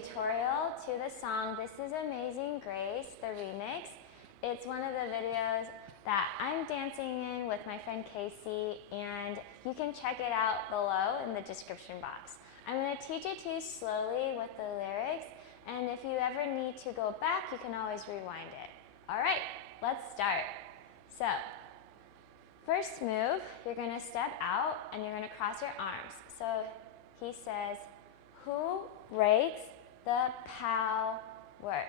tutorial to the song This Is Amazing Grace, the remix. It's one of the videos that I'm dancing in with my friend Casey, and you can check it out below in the description box. I'm going to teach it to you slowly with the lyrics, and if you ever need to go back, you can always rewind it. Alright, let's start. So, first move, you're going to step out and you're going to cross your arms. So he says, who breaks the power?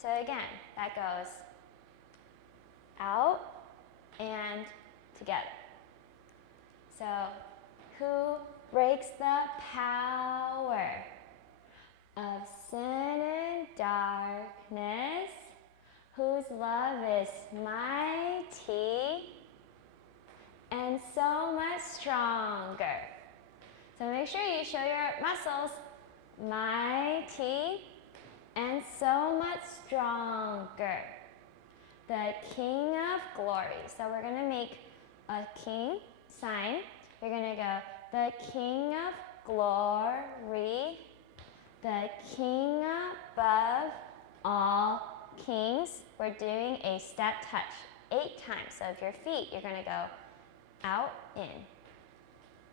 So again, that goes out and together. So, who breaks the power of sin and darkness, whose love is mighty and so much stronger. So make sure you show your muscles, mighty and so much stronger. The King of Glory. So we're going to make a king sign. You're going to go, the King of Glory, the King above all kings. We're doing a step touch 8 times. So if your feet, you're going to go out, in.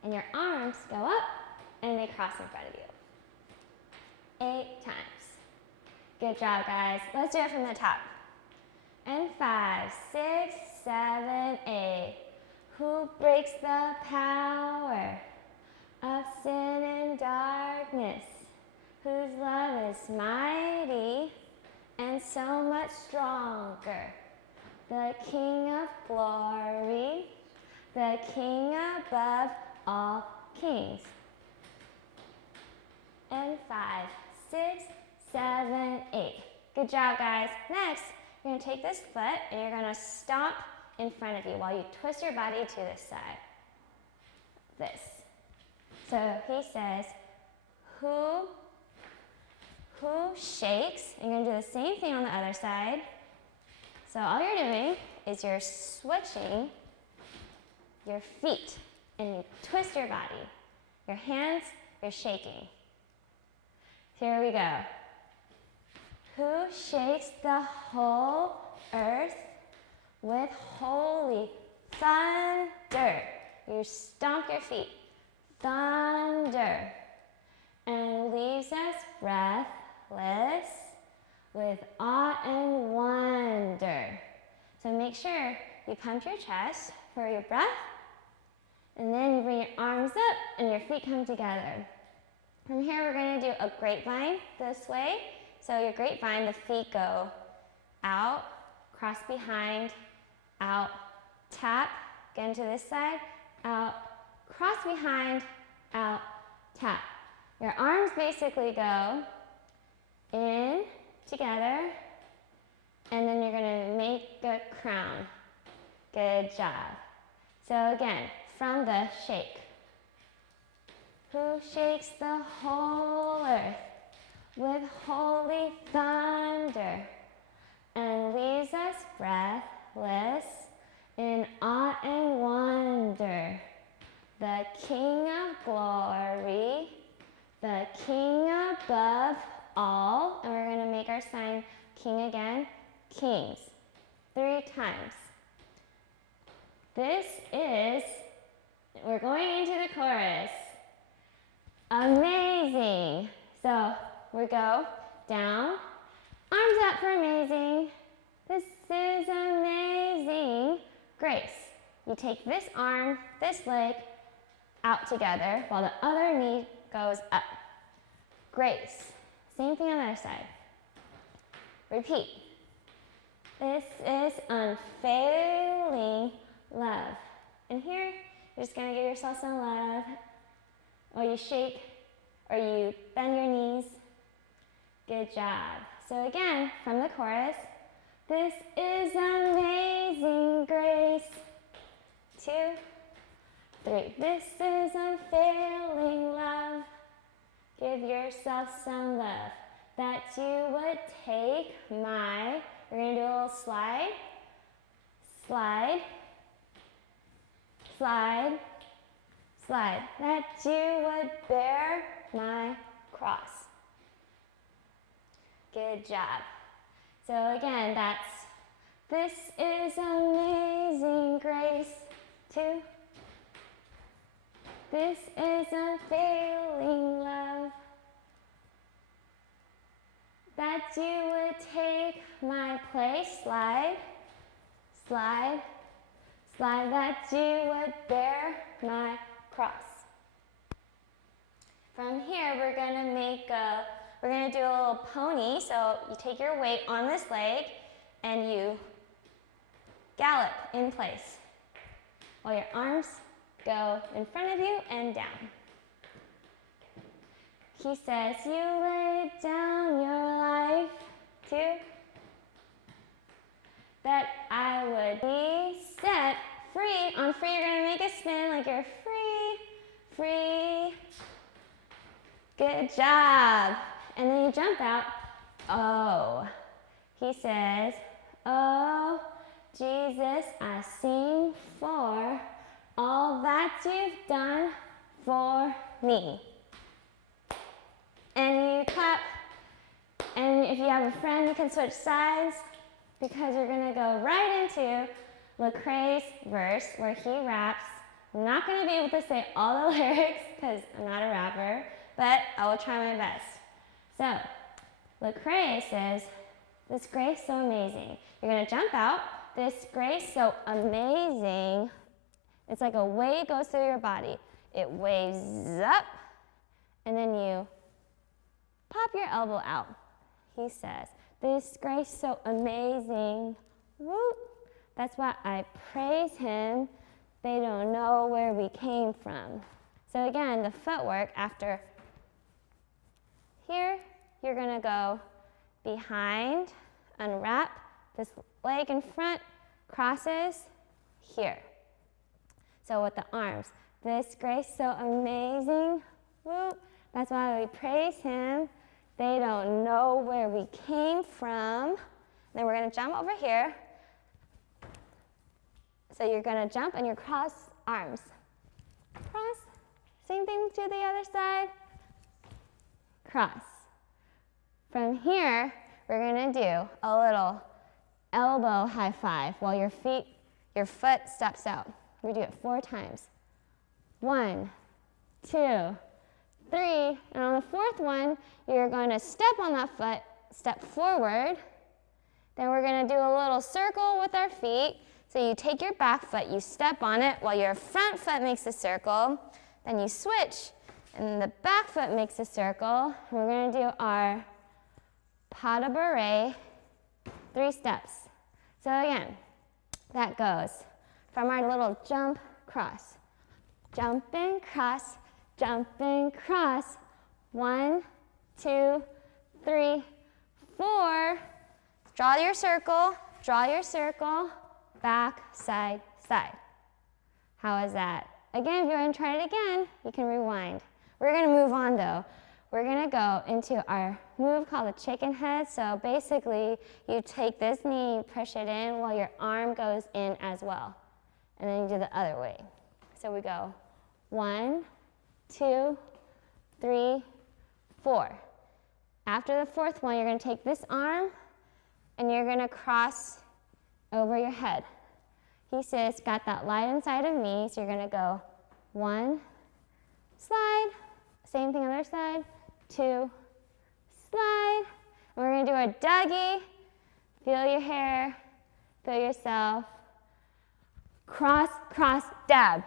And your arms go up and they cross in front of you. 8 times. Good job, guys. Let's do it from the top. And 5, 6, 7, 8. Who breaks the power of sin and darkness, whose love is mighty and so much stronger? The King of Glory, the King above all kings. And 5, 6, 7, 8. Good job, guys. Next, you're going to take this foot and you're going to stomp in front of you while you twist your body to this side. This. So he says, who shakes? And you're going to do the same thing on the other side. So all you're doing is you're switching your feet and you twist your body. Your hands, you're shaking. Here we go. Who shakes the whole earth with holy thunder? You stomp your feet. Thunder. And leaves us breathless with awe and wonder. So make sure you pump your chest for your breath. And then you bring your arms up and your feet come together. From here, we're going to do a grapevine this way. So your grapevine, the feet go out, cross behind, out, tap, get into this side, out, cross behind, out, tap. Your arms basically go in, together, and then you're going to make a crown. Good job. So again, from the shake. Who shakes the whole earth with holy thunder and leaves us breathless in awe and wonder? The King of Glory, the King above all, and we're going to make our sign King again, kings, 3 times. This is, we're going into the chorus. Amazing. So we go down, arms up for amazing. This is amazing grace. You take this arm, this leg out together while the other knee goes up. Grace. Same thing on the other side. Repeat. This is unfailing love. And here, you're just going to give yourself some love. Or you shake, or you bend your knees. Good job. So again, from the chorus, this is amazing grace. 2, 3. This is unfailing love. Give yourself some love. That you would take my, we're going to do a little slide, slide, slide, slide. That you would bear my cross. Good job. So again, that's this is amazing grace. 2. This is unfailing love. That you would take my place. Slide, slide, slide. That you would bear my cross. From here, we're gonna do a little pony. So you take your weight on this leg and you gallop in place while your arms go in front of you and down. He says, you laid down your life too, that I would be set free. On free, you're gonna make a spin like you're free, free. Good job. And then you jump out. Oh. He says, oh, Jesus, I sing for all that you've done for me. And you clap. And if you have a friend, you can switch sides because you're going to go right into Lecrae's verse where he raps. I'm not going to be able to say all the lyrics because I'm not a rapper, but I will try my best. So, Lecrae says, this grace so amazing. You're going to jump out. This grace so amazing. It's like a wave goes through your body. It waves up, and then you pop your elbow out. He says, this grace so amazing. Whoop. That's why I praise him. They don't know where we came from. So again, the footwork after here, you're gonna go behind, unwrap, this leg in front, crosses, here. So with the arms, this grace so amazing, whoop, that's why we praise him. They don't know where we came from. Then we're gonna jump over here. So you're gonna jump and you cross arms. Cross, same thing to the other side. Cross. From here, we're gonna do a little elbow high five while your foot steps out. We do it 4 times. 1, 2, 3, and on the 4th one, you're gonna step on that foot, step forward. Then we're gonna do a little circle with our feet. So you take your back foot, you step on it while your front foot makes a circle. Then you switch, and the back foot makes a circle. And we're gonna do our pas de bourrée, 3 steps. So again, that goes from our little jump, cross. Jump and cross, jump and cross. 1, 2, 3, 4. Draw your circle, back, side, side. How is that? Again, if you want to try it again, you can rewind. We're gonna move on though. We're gonna go into our move called the chicken head. So basically, you take this knee, you push it in while your arm goes in as well. And then you do the other way. So we go 1, 2, 3, 4. After the 4th one, you're gonna take this arm and you're gonna cross over your head. He says, got that light inside of me, so you're gonna go 1, slide, same thing other side, 2, slide. And we're gonna do a Dougie, feel your hair, feel yourself, cross, cross, dab.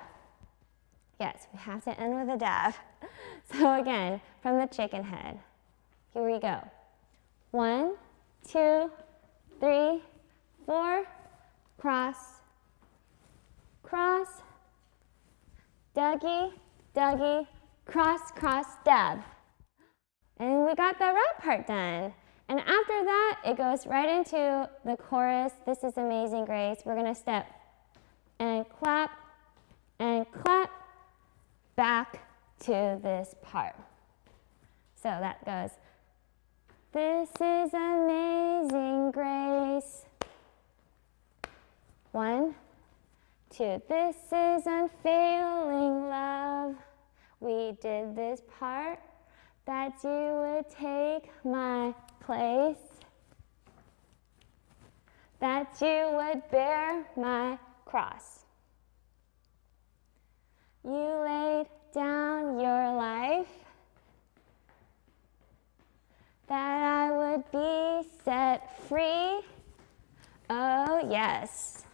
Yes, we have to end with a dab. So again, from the chicken head, here we go. 1, 2, 3, 4, cross, cross, Dougie, Dougie, cross, cross, dab. And we got the rap part done. And after that, it goes right into the chorus, This is Amazing Grace. We're gonna step and clap, back to this part. So that goes, this is amazing grace. 1, 2, this is unfailing love. We did this part that you would take my place, that you would bear my cross. You laid down your life, that I would be set free. Oh, yes.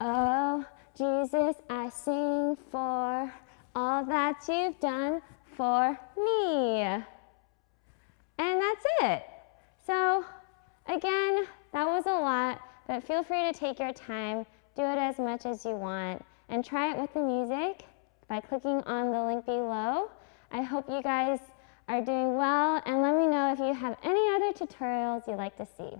Oh, Jesus, I sing for all that you've done for me. And that's it. So, again, that was a lot, but feel free to take your time, do it as much as you want, and try it with the music by clicking on the link below. I hope you guys are doing well, and let me know if you have any other tutorials you'd like to see.